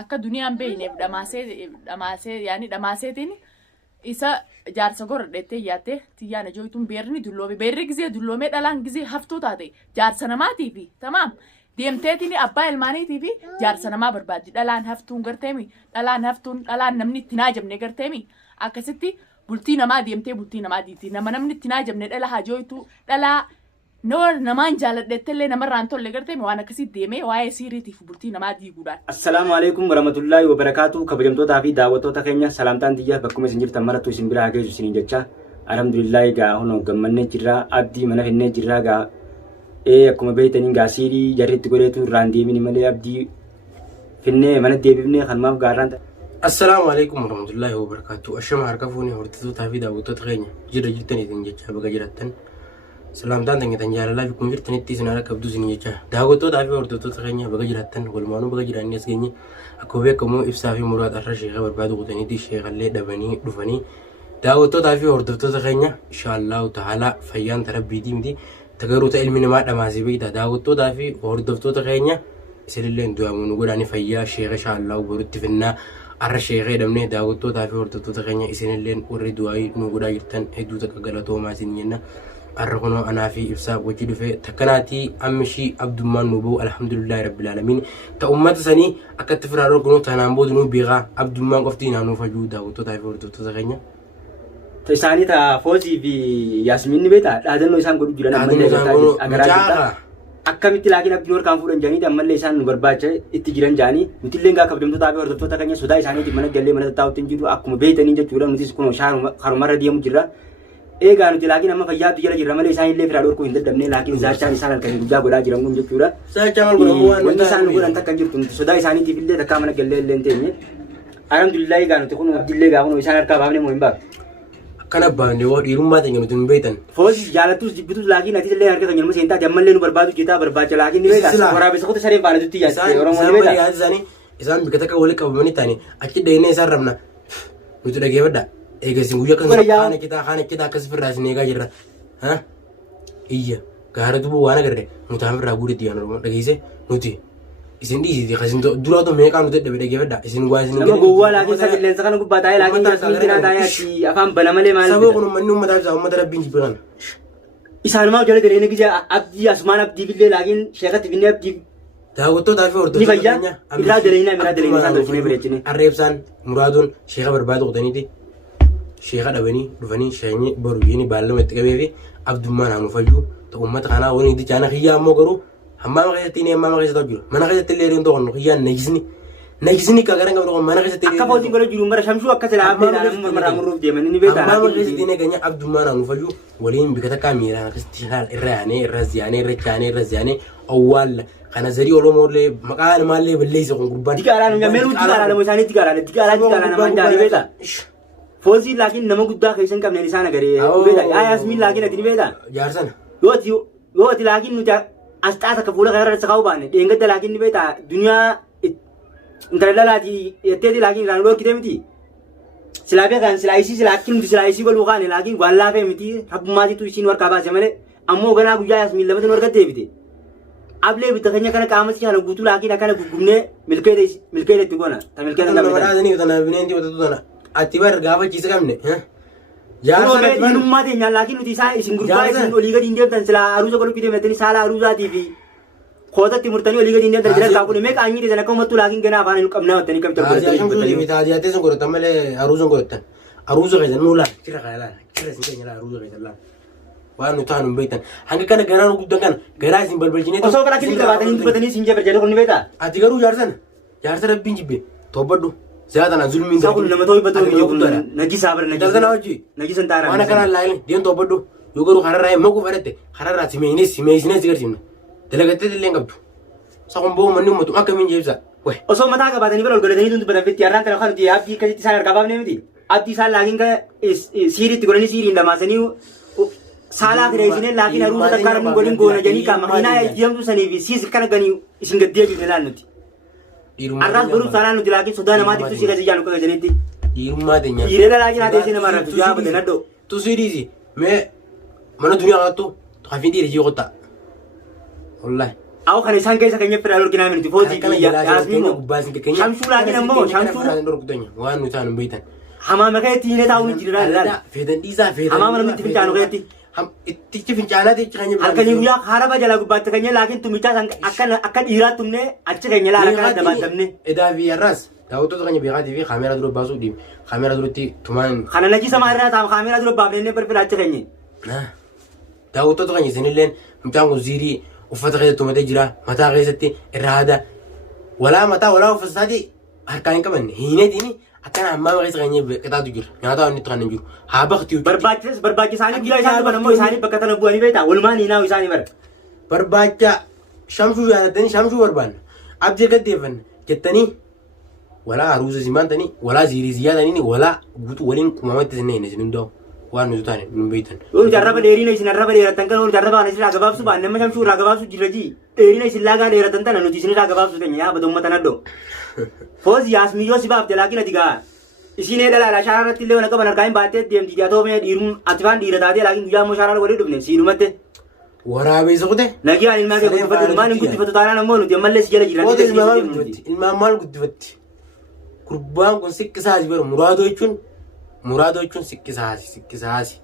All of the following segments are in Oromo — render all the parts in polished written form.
akka duniyaan beeyneef dhamaasee yaani dhamaaseetiin isa jaarsa goradheettee yaattee tiyyaan ijooltuun beerni dulloome beerri gizee dulloomee dhalaan gizee haftuu taate jaarsa namaatiifi tamaam deemteetiin abbaa ilmaaniitii fi jaarsa namaa barbaaddi dhalaan haftuun garteemi dhalaan namni itti naajamne garteemi akkasitti bultii namaa deemtee bultii namaa diitti namni itti naajamne dhala hajooytu dhalaa namaan jaaladheettellee namarraan tolle garteemi waan akkasii deemee waa'ee siiriitiif bultii namaa diiguudhaan. Assalaamu alaikum warahmatullahi wabarakatuh kabajamtoota fi daawwattoota keenya salaamtaan xiyyaa bakkuma isin jirtan marattu isin biraa geessu isiniin jecha alhamdulillah gaa hono gammannee jirra abdii mana finnee jirra gaa akkuma beeytaniin gaa siirii jarritti godheetu irraan deemini malee abdii finnee mana deebifnee kanmaaf gaarraan. Assalamu alaikum warahmatullahi wabarakatuh ashama harka fuuni hordoftoota fi daawwattoota keenya jirtaniitiin jecha baga jirattan. Salaamtaan tangeetan jaalalaa fi kun jirtanitti isin haala qabdu isin jecha daawwattoota fi hordoftoota keenya baga jiraattan walumaanuu baga jiraanni as geenye akkuma beekamu ibsaa fi muraad arra sheekha barbaadu qotaniitti sheekallee dhabanii dhufanii daawwattoota fi hordoftoota keenya inshaallahu ta'ala fayyaan tarabbiitii miti tagaroota ilmi namaa dhamaasee beekta daawwattoota fi hordoftoota keenya isinillee du'aamu nu godhaani fayyaa sheekha inshaallahu borutti finnaa arra sheekha dhabnee daawwattoota fi hordoftoota keenya isinillee warri du'aayii nu godhaa jirtan hedduu takka galatoomaa isin jenna. Arrokono أنا في إفساء وجد في تكناتي أمشي عبد المان نبو الحمد لله رب العالمين تأمت سني أكتر فرارو كنو تنامبود نو بيغا عبد المان قفتين عنو فجودا وتطايف وتطاغنيا تساني تا فوزي في ياسمين نبيتا هذا إنه إنسان قدو جلنا من أجرا أكمل لكن أبدور كان فورن جاني ده ملء إنسان نبرباچه اتجران جاني متلين كا كبدم تطايف وتطاغنيا سودا إنساني دي من جللي من تطاو تنجدو أكمل بيت نينجا جورا نتيس كنو شهر خرمرة ديام جرا Egaa nuti laakiin amma fayyaatu jala jirra malee isaan illee firaa dhorkuu hin dadhabnee laakiin zaachaan isaan halkan guddaa godhaa jiran kun jechuudha. Zaachaan godhamu wanti isaan godhan takka jirtu sodaa isaaniitiif illee takkaa mana gallee illee hin teenye. Alhamdulillah egaa nuti kun abdillee gaa kun isaan harkaa baafnee moo hin baafne. Akkana baafnee waa dhiirummaa teenya nuti hin beektan. Foos jaalattus jibbitus laakiin ati illee harka keenya seentaa jammallee nu barbaadu jetaa barbaacha laakiin ni beekaa waraabessa kutu sareen baana tutti yaasite Oromoo ni beekaa. Isaan bika takka walitti qabamanii taane achi dhaynee isaan rabna nuti dhageeffadha. Eegasin guyyaa kan kana kita akkas firraa isin eegaa jirra. Iyya gaara dubu waan agarre nuti aan firraa guuretti yaan oromoo dhageesse nuti isin dhiisiti kasin duraatu meeqaa nuti dhabe dhageeffadha isin waa isin nama gowwaa laakiin sa qilleensa kana gubbaa taa'ee laakiin jasmiintinaa taa'ee ati afaan bana malee maal saboo kun ummanni ummataaf isaa ummata rabbiin jibbe kana isaanumaa jala galee nagija abdii asumaan abdii billee laakiin sheekatti binnee abdii daawwattootaa fi hordoftoota keenya irraa daleeyinaa isaan tolchinee bireechine arreebsaan muraaduun sheeka barbaadu qotaniiti sheekha dhabanii dhufanii sheenyi boruyyini baallama itti qabee fi abdummaan haanu fayyuu ta'u ummata kanaa waliin itti caana kiyyaa ammoo garuu hammaama keessatti inni hammaama keessatti jiru mana keessatti illee riin tokko kiyyaan najisni ka garan qabdu mana keessatti akka footiin godha jiru mara shamsuu akka silaa abdee mara muruuf deeman inni beekaa hammaama keessatti inni ganya abdummaan haanu fayyuu waliin bika takkaa miiraan akkasitti shaal irra yaanee irra ziyaanee irra chaanee irra ziyaanee awwaalla kana zarii olomoollee maqaan maallee balleessa kun gurbaan digaaraan gameeru digaaraan isaanii digaaraan namaan jaalii beekaa Fozi laakiin nama guddaa keessan qabneen isaan agaree beeda Yasmin laakiin ati ni beeda jaarsana yoo ati laakiin nuti asxaa takka fuula kana irratti kaa'uu baanne dheengadda laakiin ni beeda duniyaa intala dhalaati jetteeti laakiin irraan dhorkite miti silaa beekan silaa isii silaa akkin nuti silaa isii golbuu kaane laakiin waan laafee miti rabbummaatiitu isiin warqaa baase malee ammoo ganaa guyyaa Yasmin lamatti nu argattee bite ablee bita keenya kana qaama si kana guutuu laakiin akkana gugumnee milkeeta itti goona ta milkeeta nama ati bar gaafa ciisa qabne jaarsa inummaa teenya laakiin nuti isaa isin gurbaa isin olii gadi hin deemtan silaa aruusa godhuu deemtanii saala aruusaatii fi kootatti murtanii olii gadi hin deemtan jira kaakune meeqa anyii deesan akka uummattu laakiin ganaa afaan hin qabnaa wattanii qabda tajaajiltee sun godhatan malee aruusan godhatan aruusa keessan nuu laal jira kaalaan jira isin keenya laal aruusa keessan laal waan nuti taanu hin beektan hanga kana garaa nu guddan kana garaa isin balbalchinee osoo karaa kiliin qabaatanii dubbatanii isin jabir jedhe kun ni beektaa ati garuu jaarsa rabbiin jibbe tobbadhu زيادة نزول من سأقول لما توي بدو يجون نجي صابر نجي تلقنا وجي نجي سنتارا أنا كنا لاين دين تو بدو يقولوا خرر ما كوف أردت خرر سمينيس زكر سيمنا تلقت اللي قبض سأقوم بوم منهم متو أكمل من جيبسا وين أصلا ما تاعك بعدين بقول قلنا هني بدنا في تياران ترى خانو تياب دي كذي تسال ركابا نمدي أبدي سال لاجين كا سيري تقولني سيري إنما سنيو سالا كريزين لاجين أروز تكارم مقولين قونا جاني كام هنا يوم تو سني في سيس كنا غني إسنجد ديا جبنا لانوتي Arras baru salah nu dilagi sudah nama itu sih kasih jangan kau jadi di rumah denya. Ira lagi nanti sih nama ratu jawab dengan do. Tu sendiri sih, me mana dunia itu, tapi diri juga tak. Allah, Aw kan isaan keessa keenya fira dorkina minti fozi Yasmin Shamsu lagi nammo Shamsu waan nuti aan beeytan hama makati ne taa'u jira laal feedan dhiisaa feedan hama mana minti fincaano keetti ittichi fincaanaati kanya halkanii guyyaa haraba jala gubbaatti keenya laakiin tumicha akka dhiiraa tumne achi keenya laala kana dabaddamne edaa fi arras daawwattoota keenya beekaatii fi kaameeraa dura baasuu dhiib kaameeraa duratti tumaan kana najisa maarraa taa'u kaameeraa dura baafnee barfira achi keenya daawwattoota keenya isinilleen mucaan kun ziirii uffata keessatti tumatee jira mataa keessatti irraa haada walaa mataa walaa uffata isaati harkaan hin qabanne hiineetiin akkana ammaa keessa keenya qixaatu jira nyaata waan itti kanneen jiru haa bakti barbaachisaanii guyyaa isaanii banammoo isaanii bakka tana bu'anii beektaa walumaan hiinaawu isaanii bara barbaacha shamshuu jaalatanii shamshuu barbaanna abdii gaddeeffanna jettanii walaa haruusa simaantanii walaa ziirii ziyyaatanii walaa guutuu waliin qumamatti isin hin isin hundaa'u waan nuti taane nun beektan. Olu jarraba dheerina isin arraba dheeratan kan olu jarraba kana isin gabaabsu baan nama shamshuu irraa gabaabsu jirra ji dheerina isin laagaa dheeratan tana nuti isin irraa gabaabsu keenya yaa badumma tan addo. Foozi Yasmiyyoo si baafte laakiin ati gaa isin dhala shaara irratti illee akka banarkaa hin baattee deemti jaatoo mee dhiiruun ati faan dhiira taatee laakiin guyyaa immoo shaara walii dhufne siinumatte. Waraabessa kute. Nagaan ilmaa kee guddifatu ilmaan hin guddifatu taanaan ammoo nuti ammallee si jala jiran. Ilmaan maal guddifatti? Gurbaan kun siqqisaasi bara muraadoo jechuun siqqisaasi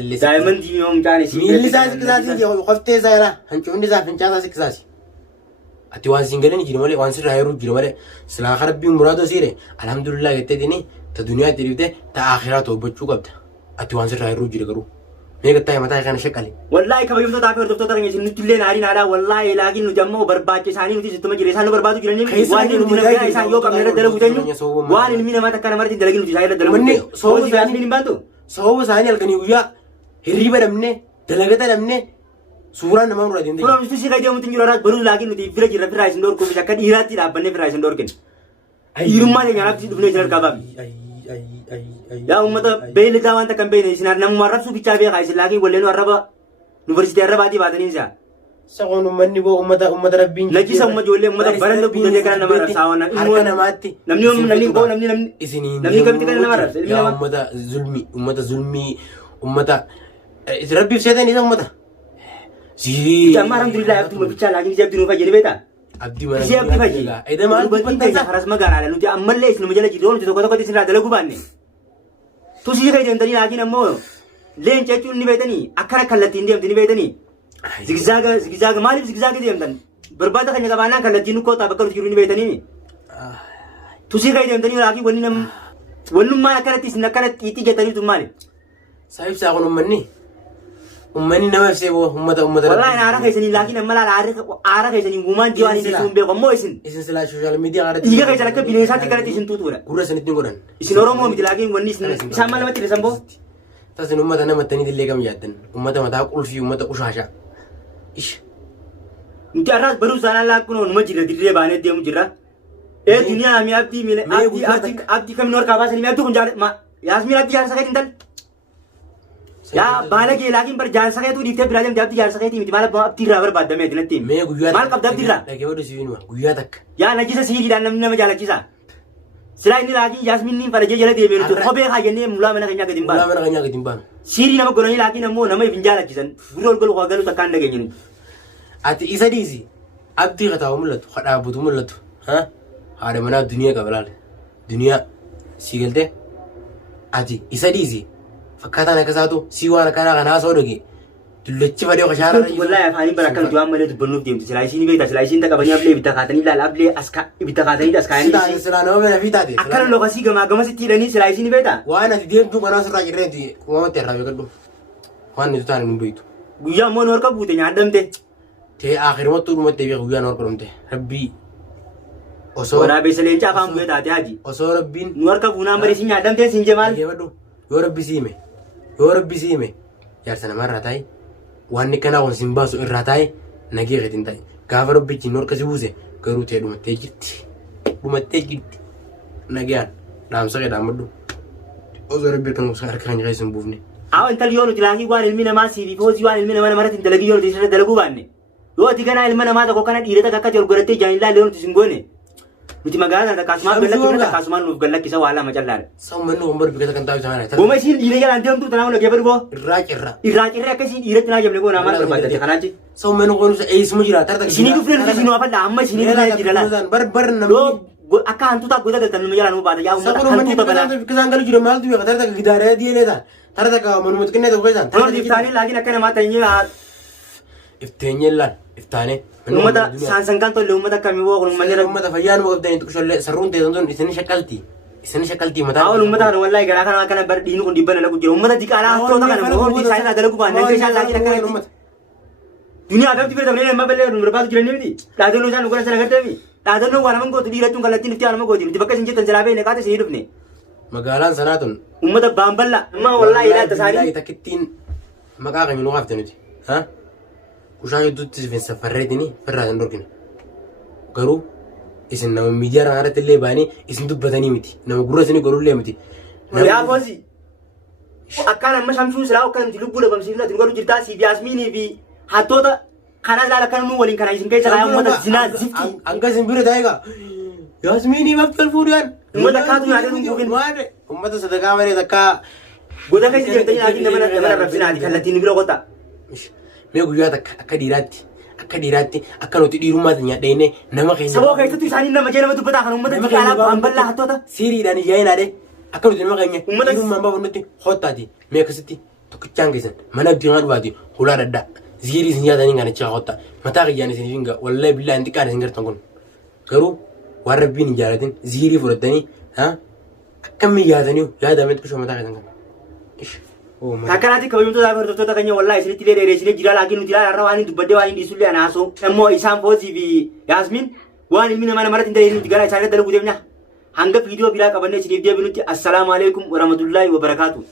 illee. Daa'imman diimii homtaan isii. Miilli isaa siqqisaasi qoftee isaa jira hancuunni isaa fincaasaa siqqisaasi. Ati waan siin galanii jiru malee waan sirraa heeruu jiru malee silaa rabbiin muraadoo siire alhamdulillah jettee dini ta duniyaa itti dhiftee ta akhiraa to'achuu qabda. Ati waan sirraa heeruu jiru garuu. Meeqa ta'e mataa kana shaqqale. Wallaahi kabajamtoota fi hordoftoota keenya isin nuti illee naariin aadaa wallaahi laakiin nuti ammoo barbaacha isaanii nuti sittuma jira isaan nu barbaadu jiranii waan nuti nagaa isaan yoo qabne irra dalagu teenyu waan ilmi namaa takka namarratti hin dalagin nuti isaan irra dalagu. Manni soowwa isaanii hin baantu. Soowwa isaanii halkanii guyyaa hirriba dhabne dalagata dhabne suuraan namaa nurra deemte. Kunuun si kan deemuutiin jiru irraa baruu laakiin nuti fira jirra firaa isin dorgomu akka dhiiraatti dhaabbannee firaa isin dorginu. Dhiirummaa keenya irratti dhufnee isin harkaa baafne. Yaa ummata beeyladaa waan takka hin beekne isin namummaa arrabsuu bichaa beekaa isin laakiin walleen arraba yuunivarsiitii arrabaatii baatanii isaa. Saqoon uummanni boo uummata rabbiin. Lachisa uumma ijoollee uummata baranda guddatee kana nama arrabsaa waan harka namaatti. Namni kamitti kana nama arrabsa. Yaa uummata zulmii uummata rabbiif seetan isa uummata. Sirii. Jammaa alhamdulillah abdii bichaa laakiin isi abdii nuuf fayyade beektaa. Abdii mana. Isi abdii fayyade. Edamaa dubbatan haras magaalaadha nuti ammallee isin jala jirru nuti tokko tokkotti isin irraa dalaguu baanne. Tusii kan deemtanii laakiin ammoo leenca jechuun ni beektanii akkana kallattiin deemtanii beektanii. Zigzaaga maaliif zigzaaga deemtan? Barbaada keenya qabaannaan kallattiin nu kootaa bakka nuti jiru ni beektanii. Tusii kan deemtanii laakiin wannummaan akkanatti isin akkanatti xiixii jettaniitu maali? Saayif saa kun ummanni nama ibsee boo ummata. Wallaahi aara keessanii laakiin amma laala aara keessanii gumaan jiwaan isin sun beeku ammoo isin. Isin silaa sooshaal miidiyaa irratti. Dhiiga keessan akka bineensaatti kanatti isin tuutuudha. Gurra isinitti godhan. Isin Oromoo miti laakiin wanni isaan maal namatti dhiyeessan boo? Tasin ummata namattanii illee kam yaaddan ummata mataa qulfii ummata qushaashaa. Ish. Nuti arraas baruu isaanii laakkunoo numa jirra dirree baanee deemu jirra. Duniyaa mi abdii kamiin harkaa baasanii mi abdii kun Yasmiin abdii jaarsa keetiin tal. Yaa baala kee laakiin bar jaarsa keetuu dhiiftee biraa deemte abdii jaarsa keetii miti maal abdii irraa barbaadamee dinatti. Mee guyyaa maal qabda abdii irraa? Dhagee wadda sibiinuma guyyaa takka. Yaa najisa siiliidhaan namni nama jaalachisa. Silaa inni laakiin Yasmiin farajee jala deemee nuti kophee haa jennee mulaa mana keenyaa gadi hin baanu. Mulaa mana keenyaa gadi hin baanu. Siirii nama godhanii laakiin ammoo nama hin jaalachisan. Fuula ol galu galu takkaan dhageenye nuti. Ati isa dhiisi abdii kataa'u mul'atu kadhaabbatu mul'atu haadha manaa duniyaa qaba laala duniyaa sii galtee ati isa dhiisi fakkaataan akka isaatu sii waan akkanaa kanaa soo dhage dullachi fadee kashaara irra wallahi afaanii bara akkana ju'aan malee dubbannuuf deemti silaa isiin beekta silaa isiin taqabanii ablee ibidda kaatanii laala ablee ibidda kaatanii askaayanii silaa nama bira fi taate akkana lokasii gamaa gamasitti hidhanii silaa isiin beekta waan ati deemtuu kanaa sirraa jirreeti uumamatti irraa beekadhu waan nuti taane hin beektu guyyaa ammoo nu harka buute nyaadamte tee akhirumattuu dhumatti beeku guyyaa nu harka dhumte rabbii osoo waraabessa leencaa afaan bu'ee taate haji osoo rabbiin nu harka buunaan bari isin nyaadamte isin jemaal yoo rabbi siime jaarsa namarraa taa'e waan kanaa kun sin baasu irraa taa'e nagee keetiin taa'e gaafa rabbichi nu harka si buuse garuu ta'e dhumattee jirti nagaan dhaamsa kee dhaammadhu osoo rabbi kan harka kan keessa hin buufne. Awan intalli yoo nuti laakii waan ilmi namaa siifi foosii waan ilmi namaa namarratti hin dalagii yoo nuti isirra dalaguu baanne yoo ati ganaa ilma namaa tokko kana dhiirota akka ati ol godhattee jaanilaa yoo nuti sin goone nuti magaalaa sana akkasumaan gallakkifne akkasumaan nuuf gallakkisa waa lama callaadha. Sau manni wambar bikata kan taa'u sana. Goma isiin dhiira jalaan deemtu tanaa hunda geeffatu boo. Irraa cirra. Irraa cirree akkasii dhiiratti naa jabne goona maal barbaadate kanaachi. Sau manni qoonus eessuma jira tarta. Isinii dhufne nuti isinii waafalla amma isinii dhufne jira laa. Bar namni. Akka hantuutaa gosa galtan numa jalaan baata yaa uummata hantuuta balaa. Kisaan galu jira maaltu beeka tarta gidaaree diilee ta'a. Tarta ka manumatti kennee tokko isaan. Tanooti iftaanii laakiin akka namaa ta'ee Ifteenyee laan iftaanee. uummata saansangaan tolle uummata akkamii boo kun malee uummata fayyaan moo qabdanii tuqshollee sarruun teessan sun isin shakaltii mataa. Awal uummata kana wallahi garaa kana akkana bar dhiinu kun dhibban lagu jira uummata diqaalaa hattoota kana moo hojii isaanii dalagu baanne akka isaan laakiin akkana uummata. Duniyaa ababti fayyadamanii amma ballee nu barbaadu jiran miti dhaadannoo isaan dhugan sana garteemi dhaadannoo waan nama gootu dhiirachuun kallattiin itti aanama gooti nuti bakka isin jettan jalaa beekne kaate isin dhufne. Magaalaan sanaa tun uummata baamballa amma wallahi ilaalta isaanii takkittiin maqaa kan nu hafte nuti ha kushaa hedduutti sifin safarreetini firraa hin dorgine garuu isin nama miidiyaa irratti illee baanii isin dubbatanii miti nama gurra isinii godhullee miti. Yaa Foozi akkaan amma shamsuun silaa akka nuti lubbuu dhabamsiifna ati godhu jirtaa si Yaasmiinii fi hattoota kana ilaala kan nu waliin kana isin keessa laa uummata zinaa zifti. Hanga isin bira ta'e egaa Yaasmiinii maftal fuudhaan uummata kaatu nyaatee nu guubin uummata sadaqaa malee takkaa goda keessa jirtanii naatiin dabala rabsinaati kallattiin bira qota. Mee guyyaa akka dhiiraatti akka nuti dhiirummaatti nyaadheenee nama keenya. Saboo keessattuu isaanii nama jee nama dubbataa kan uummata diqaalaa baamballaa hattoota. Siiriidhaan iyyaa'inaadhe akka nuti nama keenya dhiirummaan baafannutti hottaati mee akkasitti tokkichaan keessan mana abdiimaa dhufaati hulaa daddaa ziirii isin nyaatanii kanachaa hotta mataa kiyyaan isin hinga wallahi billaa hin xiqqaan isin gartan kun garuu waan rabbiin hin jaalatin ziirii fudhatanii akkamii yaadanii yaadametti kushoo mataa keessan kan. Takkanatti kabajamtoota hordoftoota keenya wallahi isinitti illee dheeressinee jira laakiin nuti ilaala irra waan hin dubbadde waan hin dhiisullee anaasoo immoo isaan Foozii fi Yaasmiin waan ilmi namaa namarratti hin ta'in nuti gara isaanii dalagu deemna hanga viidiyoo biraa qabannee isiniif deebinutti assalaamu alaikum warahmatullaahi wabarakaatuh.